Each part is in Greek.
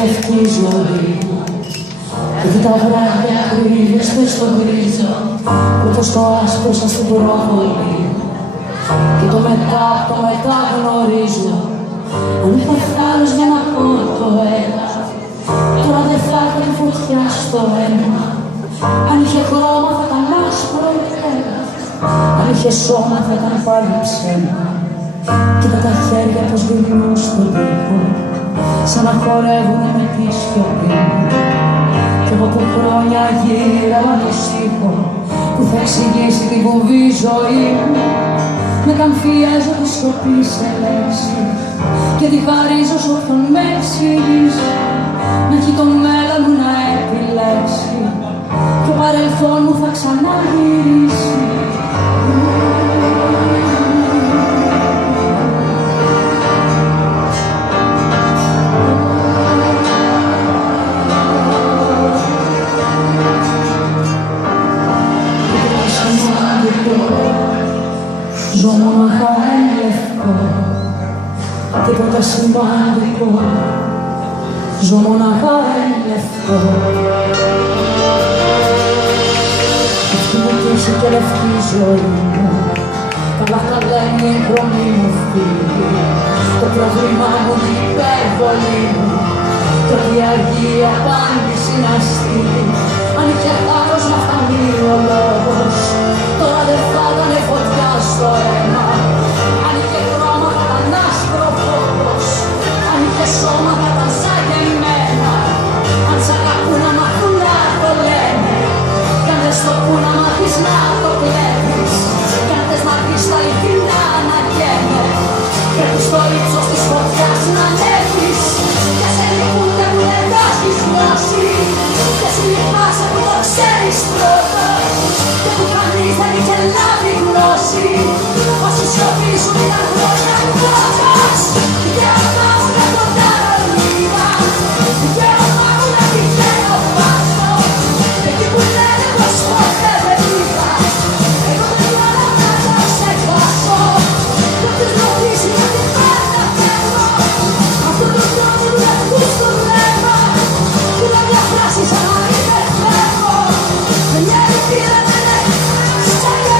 λευκή ζωή. Και τα βράδια κρύβεστε στο γκρίζο, όπως το άσπρο σας την προβολή. Και το μετά γνωρίζω. Αν είχα θάρρος για να πω το ένα, τώρα δεν θα έκανε φωτιά στο αίμα. Αν είχε χρώμα θα ήταν άσπρο η πέρα, αν είχε σώμα θα ήταν πάλι ψέμα. Κοίτα τα χέρια πως γυρνούν στον τοίχο, σαν να χορεύουνε με τη σιωπή. Κι εγώ που χρόνια γύρευα το στίχο που θα εξηγήσει την βουβή ζωή μου. Με καμφιέζω τη σιωπή σε λέξεις και τη χαρίζω σ' όποιον με εξηγήσει. Να έχει το μέλλον μου να επιλέξει και ο παρελθόν μου θα ξαναγυρίσει. Ζω μοναχά λευκό, τίποτα σημαντικό. Ζω μοναχά λευκό. Αυτή μου τύχη και λευκή ζωή μου, καλά τα λένε η χρωμή μου φίλη. Το πρόβλημά μου είναι η υπερβολή μου, το ότι αργή η απάντηση να στείλει. Αν είχε θάρρος να φανεί ο λόγος, τώρα δεν θα ήταν φωτιά στο αίμα. Αν είχε χρώμα θα ήταν άσπρο φόβος, αν είχε σώμα θα ήταν σαν και εμένα. Αν σ' αγαπούν να μάθουν να το λένε, κι αν δεν στο πουν να μάθεις να το κλέβεις, κι αν θες να πεις τα αληθινά να καίνε, πρέπει στο ύψος της φωτιάς να ανέβεις. Και σε λυπούνται που δεν τα έχεις γνώσει, και σου λυπάσαι που το ξέρεις πρώτος, και που κανείς δεν είχε λάβει γνώση. Όσοι σιωπήσουν ήταν χρόνια πρώτος. Δικαίωμά μου να το ταρολίνα, δικαίωμά μου να πηγαίνω πάνω, εκεί που λένε πως ποτέ δεν είχας, εγώ δεν μπορώ να τα ξεχάσω. Κι όποιος ρωτήσει με τι πάντα θέλω, αυτό το τρόπο του λευκού στο βλέμμα, που είναι μια φράση σαν να είναι φεύγω, με μια ελπίδα δεν έχει σαν και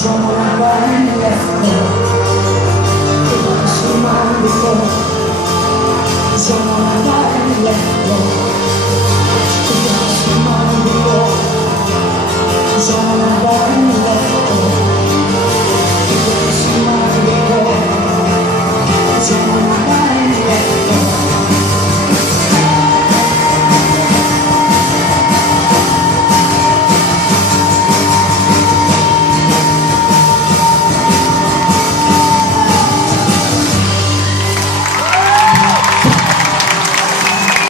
ζω μοναχά λευκό, τίποτα σημαντικό. Ζω μοναχά λευκό, τίποτα σημαντικό. Ζω μοναχά